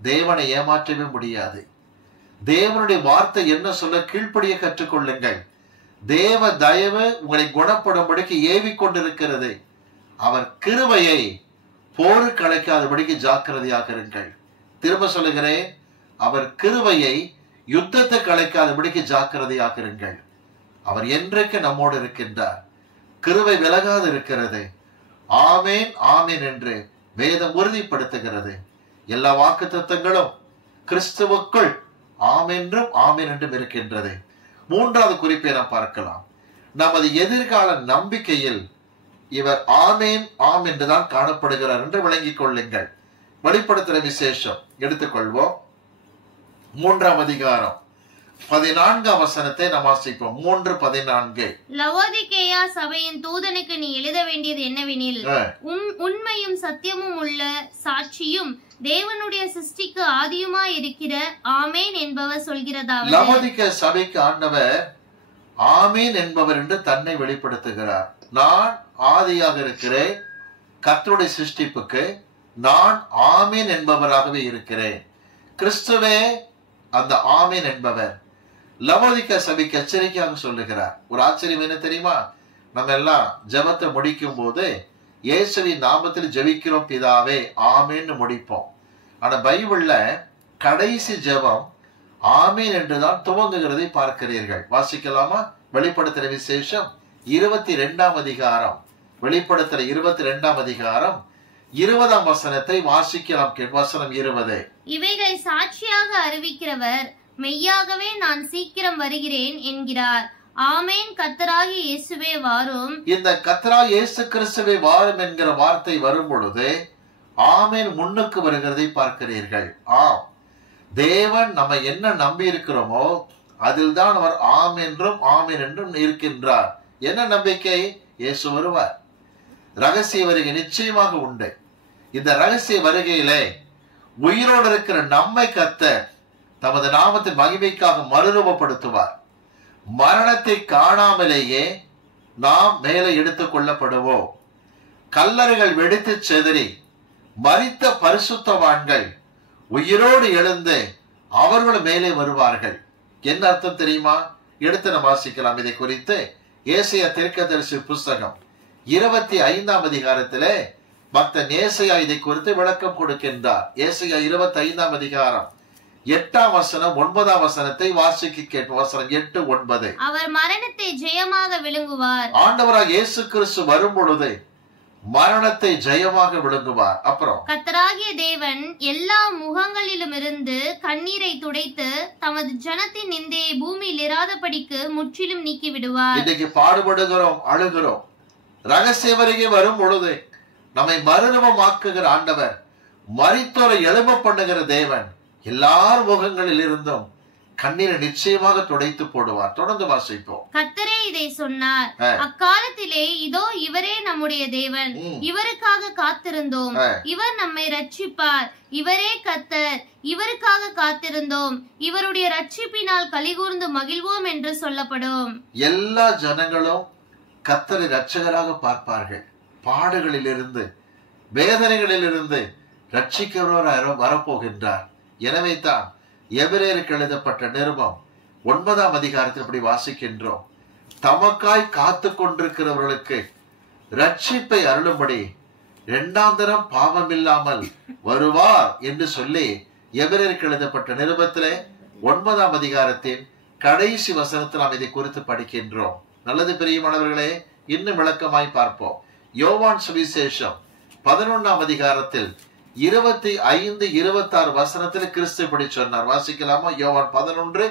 தேவனை ஏமாற்றவே முடியாது. தேவனுடைய வார்த்தை என்ன சொல்ல கீழ்ப்படிய கற்றுக்கொள்ளுங்கள். தேவ தயவு உங்களை குணப்படும்படிக்கு ஏவி கொண்டிருக்கிறது. அவர் கிருபையை போருக்கு அழைக்காதபடிக்கு ஜாக்கிரதையாக இருங்கள். திரும்ப சொல்லுகிறேன், அவர் கிருபையை யுத்தத்துக்கு அழைக்காதபடிக்கு ஜாக்கிரதையாக இருங்கள். அவர் என்றைக்கு நம்மோடு இருக்கின்றார். கிருபை விலகாது இருக்கிறது. ஆமேன் ஆமேன் என்று வேதம் உறுதிப்படுத்துகிறது. எல்லா வாக்குத்தத்தங்களும் கிறிஸ்துவுக்குள் ஆமென்றும் ஆமேன் என்றும் இருக்கின்றது. மூன்றாவது குறிப்பை நாம் பார்க்கலாம். நமது எதிர்கால நம்பிக்கையில் இவர் ஆமேன் ஆம் என்றுதான் காணப்படுகிறார் என்று விளங்கிக் கொள்ளுங்கள். வெளிப்படுத்துகிற விசேஷம் எடுத்துக்கொள்வோம். 3ஆம் அதிகாரம் 14ஆம் வசனத்தை நாம் வாசிப்போம். 3:14. லவோதிகேயா சபையின் தூதனுக்கு நீ எழுத வேண்டியது என்னவெனில், உண்மையும் சத்தியமும் உள்ள சாட்சியும் தேவனுடைய சிருஷ்டிக்கு ஆதியுமாய் இருக்கிற ஆமேன் என்பவர் சொல்கிறதாவது. லவோதிகேயா சபைக்கு ஆண்டவர் ஆமேன் என்பவர் என்று தன்னை வெளிப்படுத்துகிறார். நான் ஆதியாக இருக்கிறேன், கர்த்தருடைய சிருஷ்டிப்புக்கு நான் ஆமேன் என்பவராகவே இருக்கிறேன். கிறிஸ்துவே அந்த ஆமேன் என்பவர். லவோதிகேயா சபைக்கு எச்சரிக்கையாக சொல்லுகிறார். ஒரு ஆச்சரியம் என்ன தெரியுமா? நம்ம எல்லாம் ஜெபத்தை முடிக்கும் போது இயேசுவின் நாமத்தில் ஜெபிக்கிறோம் பிதாவே ஆமேன்னு முடிப்போம். ஆனா பைபிள்ல கடைசி ஜெபம் ஆமேன் என்றுதான் துவங்குகிறதை பார்க்கிறீர்கள். வாசிக்கலாமா? வெளிப்படுத்துற விசேஷம் 22ஆம் அதிகாரம், வெளிப்படுத்துற 22ஆம் அதிகாரம் 20ஆம் வசனத்தை வாசிக்கலாம். வசனம் 20. இவைகளை சாட்சியாக அறிவிக்கிறவர் மெய்யாகவே நான் சீக்கிரம் வருகிறேன் என்கிறார். ஆமேன். கர்த்தராகிய இயேசுவே வாரும். இந்த கர்த்தராகிய இயேசு கிறிஸ்துவே வாரும் என்கிற வார்த்தை வரும் பொழுது ஆமேன் முன்னுக்கு வருகிறதை பார்க்கிறீர்கள். ஆம், தேவன் நம்ம என்ன நம்பி இருக்கிறோமோ அதில் தான் அவர் ஆம் என்றும் ஆமேன் என்றும் இருக்கின்றார். என்ன நம்பிக்கை? இயேசு வருவார். ரகசிய வருகை நிச்சயமாக உண்டு. இந்த ரகசிய வருகையிலே உயிரோடு இருக்கிற நம்மை கர்த்தர் தமது நாமத்தின் மகிமைக்காக மறுரூபப்படுத்துவார். மரணத்தை காணாமலேயே நாம் மேலே எடுத்துக் கொள்ளப்படுவோம். கல்லறைகள் வெடித்து செதறி மரித்த பரிசுத்தவான்கள் உயிரோடு எழுந்து அவர்கள் மேலே வருவார்கள். என்ன அர்த்தம் தெரியுமா? எடுத்து நாம் வாசிக்கலாம். இதை குறித்து ஏசாயா தீர்க்கதரிசி புஸ்தகம் 25ஆம் அதிகாரத்திலே பக்தன் ஏசாயா இதை குறித்து விளக்கம் கொடுக்கின்றார். ஏசாயா 25ஆம் அதிகாரம் 8ஆம் வசனம் 9ஆம் வசனத்தை வாசிக்க கேட்போம். வசனம் 8, 9. அவர் மரணத்தை ஜெயமாக விழுங்குவார். ஆண்டவராக இயேசு கிறிஸ்து வரும் பொழுது மரணத்தை ஜெயமாக விழுங்குவார். அப்புறம் கர்த்தராகிய தேவன் எல்லா முகங்களிலும் இருந்து கண்ணீரை துடைத்து தமது ஜனத்தின் நிந்தையை பூமியில் இராதபடிக்கு முற்றிலும் நீக்கி விடுவார். இன்னைக்கு பாடுபடுகிறோம், அழுகிறோம். ரகசிய வருகை வரும் பொழுது நம்மை மறுரூபமாக்குகிற ஆண்டவர், மரித்தோரை எழும்ப பண்ணுகிற தேவன் எல்லார் முகங்களில் இருந்தும் கண்ணீரை நிச்சயமாக துடைத்து போடுவார். தொடர்ந்து வாசிப்போம். கர்த்தரே இதை சொன்னார். அக்காலத்திலே இதோ இவரே நம்முடைய தேவன், இவருக்காக காத்திருந்தோம், இவர் நம்மை ரட்சிப்பார், இவரே கர்த்தர், இவருக்காக காத்திருந்தோம், இவருடைய ரட்சிப்பினால் கலிகூர்ந்து மகிழ்வோம் என்று சொல்லப்படும். எல்லா ஜனங்களும் கர்த்தரை ரட்சகராக பார்ப்பார்கள். பாடுகளில் இருந்து வேதனைகளில் இருந்து ரட்சிக்கிறவர் வரப்போகின்றார். எனவே தான் எபிரேயருக்கு எழுதப்பட்ட நிருபம் 9ஆம் அதிகாரத்தில் இப்படி வாசிக்கின்றோம். தமக்காய் காத்து கொண்டிருக்கிறவர்களுக்கு ரட்சிப்பை அருளும்படி 2ஆம் தரம் பாவம் இல்லாமல் வருவார் என்று சொல்லி எபிரேயருக்கு எழுதப்பட்ட நிருபத்திலே 9ஆம் அதிகாரத்தின் கடைசி வசனத்தில் நாம் இதை குறித்து படிக்கின்றோம். நல்லது பிரியமானவர்களே, இன்னும் விளக்கமாய் பார்ப்போம். யோவான் சுவிசேஷம் 11ஆம் அதிகாரத்தில் 25, 26 வசனத்தில் கிறிஸ்து இப்படி சொன்னார். வாசிக்கலாமா? யோவான் 11,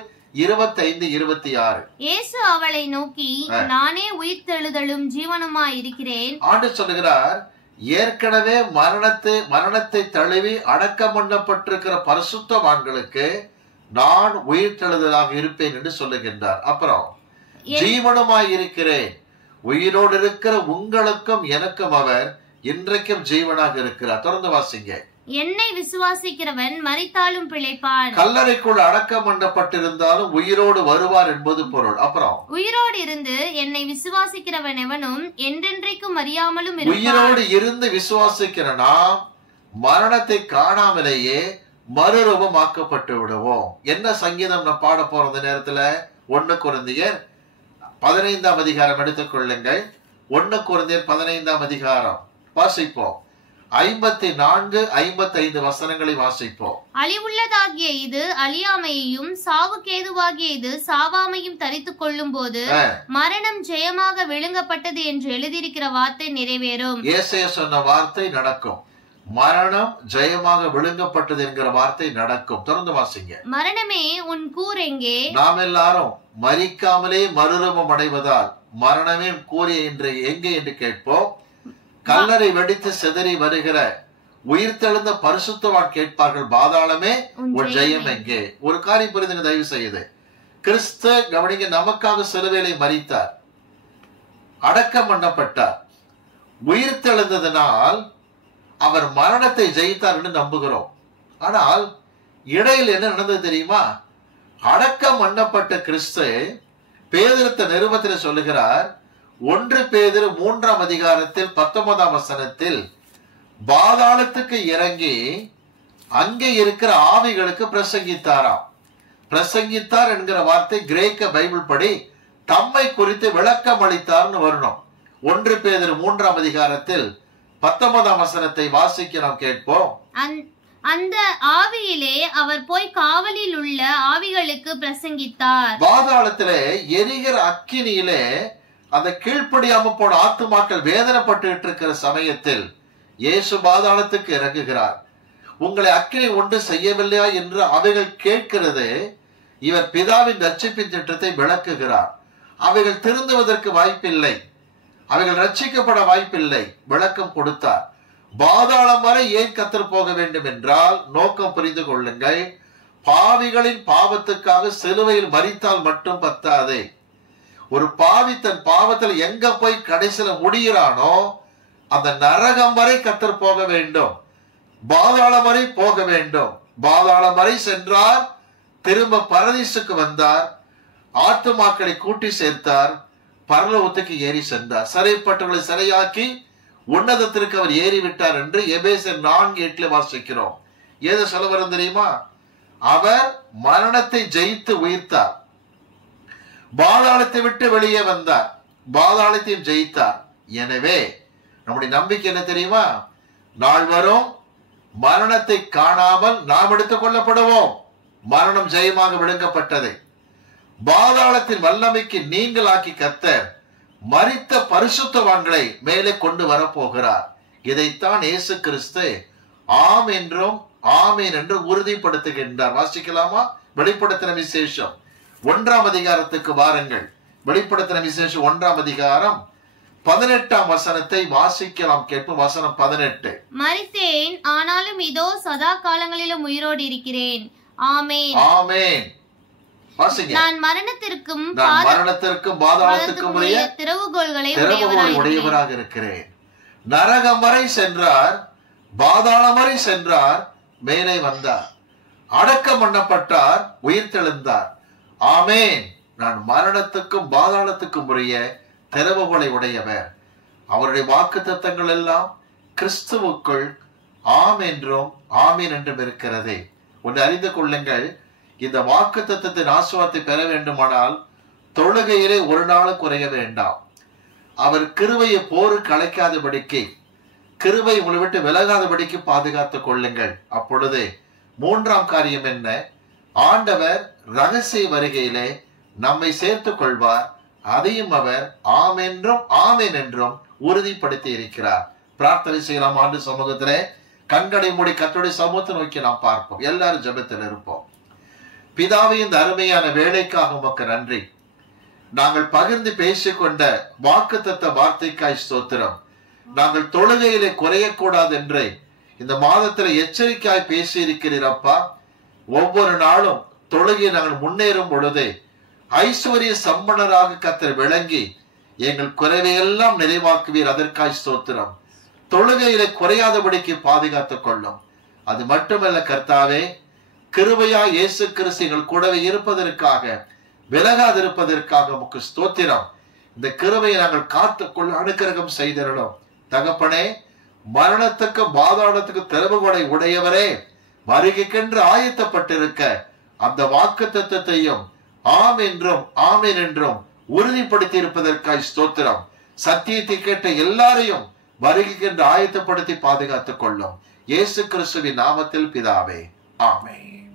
25, 26. இயேசு அவளை நோக்கி, நானே உயிர்த்தெழுதலும் ஜீவனுமாய் இருக்கிறேன். ஆண்டு சொல்லுகிறார், ஏற்கனவே மரணத்தை தழுவி அடக்கம் பண்ணப்பட்டிருக்கிற பரிசுத்தவான்களுக்கு நான் உயிர்த்தெழுதலாக இருப்பேன் என்று சொல்லுகின்றார். அப்புறம் ஜீவனுமாய் இருக்கிறேன், உயிரோடு இருக்கிற உங்களுக்கும் எனக்கும் அவர் இன்றைக்கும் ஜீவனாக இருக்கிறார். தொடர்ந்து வாசிங்க. என்னை விசுவாசிக்கிறவன் மரித்தாலும் பிழைப்பான். கல்லறைக்குள் அடக்கம் பண்ணப்பட்டிருந்தாலும் உயிரோடு வருவார் என்பது பொருள். அப்புறம் உயிரோடு இருந்து என்னை விசுவாசிக்கிறவன் எவனும் என்றென்றைக்கும் அறியாமலும் இருப்பான். உயிரோடு இருந்து விசுவாசிக்கிற நாம் மரணத்தை காணாமலேயே மறுரூபமாக்கப்பட்டு விடுவோம். என்ன சங்கீதம் நான் பாட போற இந்த நேரத்துல? 1 கொரிந்தியர் 15ஆம் அதிகாரம் எடுத்துக்கொள்ளுங்கள். 1 கொரிந்தியர் 15ஆம் அதிகாரம் வாசிப்போம். 54, 55 வசனங்களை வாசிப்போம். அழிவுள்ளதாகிய இது அழியாமையையும் சாவுக்கேதுவாகிய இது சாவாமையும் தரித்துக் கொள்ளும் போது மரணம் ஜெயமாக விழுங்கப்பட்டது என்று எழுதியிருக்கிற வார்த்தை நிறைவேறும். ஏசாயா சொன்ன வார்த்தை நடக்கும். மரணம் ஜெயமாக விழுங்கப்பட்டது என்கிற வார்த்தை நடக்கும். தொடர்ந்து வாசிங்க. மரணமே உன் கூர் எங்கே? நாம் எல்லாரும் மரிக்காமலே மறுரூபம் அடைவதால் மரணமே கூர் என்று எங்கே என்று கேட்போம். கல்லறை வெடித்து சிதறி வருகிற உயிர்த்தெழுந்த பரிசுத்தவான் கேட்பார்கள், பாதாளமே உன் ஜெயம் எங்கே? ஒரு காரியம் புரிந்துங்க தயவு செய்து. கிறிஸ்து கவனிங்க, நமக்காக சிலுவையிலே மரித்தார், அடக்கம் பண்ணப்பட்டார், உயிர்த்தெழுந்ததனால் அவர் மரணத்தை ஜெயித்தார் என்று நம்புகிறோம். ஆனால் இடையில் என்ன நடந்தது தெரியுமா? அடக்கம் பண்ணப்பட்ட கிறிஸ்து பேதுரு நிருபத்தில் சொல்லுகிறார், 1 பேதுரு 3ஆம் அதிகாரத்தில் 19ஆம் வசனத்தில் பாதாளத்துக்கு இறங்கி அங்கே இருக்கிற ஆவிகளுக்கு பிரசங்கித்தாராம். பிரசங்கித்தார் என்கிற வார்த்தை கிரேக்க பைபிள் படி தம்மை குறித்து விளக்கம் அளித்தார்னு வரணும். 1 பேதுரு 3ஆம் அதிகாரத்தில் 19ஆம் வசனத்தை வாசிக்க நாம் கேட்போம். அந்த ஆவியிலே அவர் போய் காவலில் உள்ள ஆவிகளுக்கு பிரசங்கித்தார். பாதாளத்திலே எரிகிற அக்கினியிலே அந்த கீழ்ப்படியாம போன ஆத்துமாக்கள் வேதனைப்பட்டு இருக்கிற சமயத்தில் இயேசு பாதாளத்துக்கு இறங்குகிறார். உங்களை அக்கினி ஒன்று செய்யவில்லையா என்று அவைகள் கேட்கிறது. இவர் பிதாவின் ரட்சிப்பின் திட்டத்தை விளக்குகிறார். அவைகள் திருந்துவதற்கு வாய்ப்பில்லை, அவைகள் ரட்சிக்கப்பட வாய்ப்பில்லை. விளக்கம் கொடுத்தார். பாதாளம் வரை ஏன் கத்தர் போக வேண்டும் என்றால், நோக்கம் புரிந்து கொள்ளுங்கள், பாவிகளின் பாவத்துக்காக சிலுவையில் மரித்தால் மட்டும் பத்தாதே. ஒரு பாவி தன் பாவத்தில் எங்க போய் கடைசியில முடிகிறானோ அந்த நரகம் வரை கத்தர் போக வேண்டும், பாதாளம் வரை போக வேண்டும். பாதாளம் வரை சென்றார், திரும்ப பரதீசுக்கு வந்தார், ஆத்துமாக்களை கூட்டி சேர்த்தார், பரலோகத்துக்கு ஏறி சென்றார். சிறைப்பட்டவர்களை சிறையாக்கி உன்னதத்திற்கு அவர் ஏறிவிட்டார் என்று எபேசியர் 4:8 வாசிக்கிறோம். ஏதோ சொல்ல வரும் தெரியுமா? அவர் மரணத்தை ஜெயித்து உயிர்த்தார், பாதாளத்தை விட்டு வெளியே வந்தார், பாதாளத்தையும் ஜெயித்தார். எனவே நம்முடைய நம்பிக்கை என்ன தெரியுமா? நாள் வரும், மரணத்தை காணாமல் நாம் எடுத்துக் கொள்ளப்படுவோம். மரணம் ஜெயமாக விழுங்கப்பட்டது. பாதாளத்தின் வல்லமைக்கு நீங்களாக்கி கர்த்தர் மரித்த பரிசுத்தவான்களை மேலே கொண்டு வரப்போகிறார். இதைத்தான் இயேசு கிறிஸ்து ஆம் என்றும் ஆமீன் என்று உறுதிப்படுத்துகின்றார். வாசிக்கலாமா? வெளிப்படுத்தின விசேஷம் 1ஆம் அதிகாரத்துக்கு வாருங்கள். வெளிப்படுத்தின விசேஷம் 1ஆம் அதிகாரம் 18ஆம் வசனத்தை வாசிக்கலாம். கேட்போம். வசனம் 18. மரித்தேன், ஆனாலும் இதோ சதா காலங்களிலும் உயிரோடு இருக்கிறேன். ஆமென். ஆமென். வாசிங்க. நான் மரணத்திற்கும் பாதாளத்துக்கும் உரிய திறவுகோல்களை உடையவராக இருக்கிறேன். நரகம் வரை சென்றார், பாதாளம் வரை சென்றார், மேலே வந்தார், அடக்கம் பண்ணப்பட்டார், உயிர்த்தெழுந்தார். ஆமென். நான் மரணத்துக்கும் பாதாளத்துக்கும் உரிய திறவுகோலை உடையவர். அவருடைய வாக்குத்தத்தங்கள் எல்லாம் கிறிஸ்துவுக்குள் ஆம் என்றும் ஆமீன் என்றும் இருக்கிறது. ஒன்று அறிந்து கொள்ளுங்கள், இந்த வாக்குத்தத்தத்தின் ஆசீர்வாதத்தை பெற வேண்டுமானால் தொழுகையிலே ஒரு நாளும் குறைய வேண்டாம். அவர் கிருபையை போருக்கு அழைக்காதபடிக்கு, கிருபை உங்களை விட்டு விலகாதபடிக்கு பாதுகாத்துக் கொள்ளுங்கள். அப்பொழுது மூன்றாம் காரியம் என்ன? ஆண்டவர் ரகசிய வருகையிலே நம்மை சேர்த்துக் கொள்வார். அதையும் அவர் ஆம் என்றும் ஆமென் என்றும் உறுதிப்படுத்தி இருக்கிறார். பிரார்த்தனை செய்யலாம். ஆண்டு சமூகத்திலே கண்களை மூடி கர்த்தருடைய சமூகத்தை நோக்கி நாம் பார்ப்போம். எல்லாரும் ஜெபத்தில் இருப்போம். பிதாவே, இந்த அருமையான வேலைக்காக உமக்கு நன்றி. நாங்கள் பகிர்ந்து பேசிக்கொண்ட வாக்குத்தத்த வார்த்தைக்காய் ஸ்தோத்திரம். நாங்கள் தொழுகையிலே குறையக்கூடாது என்று இந்த மாதத்துல எச்சரிக்கையாய் பேசி இருக்கிறீரப்பா. ஒவ்வொரு நாளும் தொழுகையை நாங்கள் முன்னேறும் பொழுது ஐஸ்வர்ய சம்பனராக கர்த்தர் விளங்கி எங்கள் குறைவையெல்லாம் நிறைவாக்குவீர். அதற்காய் ஸ்தோத்திரம். தொழுகையிலே குறையாதபடிக்கு பாதுகாத்துக் கொள்ளும். அது மட்டுமல்ல கர்த்தாவே, கிருபையாய் இயேசு கிறிஸ்து எங்கள் கூடவே இருப்பதற்காக, விலகாதிருப்பதற்காக உமக்கு ஸ்தோத்திரம். இந்த கிருபையை நாங்கள் காத்துக்கொள்ள அனுக்கிரகம் செய்திடணும். தகப்பனே, மரணத்துக்கு பாதாளத்துக்கு திறவுகோலை உடையவரே, வருகைக்கென்று ஆயத்தப்பட்டிருக்க அந்த வாக்குத்தத்தத்தையும் ஆம் என்றும் ஆமென் என்றும் உறுதிப்படுத்தி இருப்பதற்காய் ஸ்தோத்திரம். சத்தியத்தை கேட்ட எல்லாரையும் வருகைக்கென்று ஆயத்தப்படுத்தி பாதுகாத்துக் கொள்ளும். இயேசு கிறிஸ்துவின் நாமத்தில் பிதாவே, ஆமென்.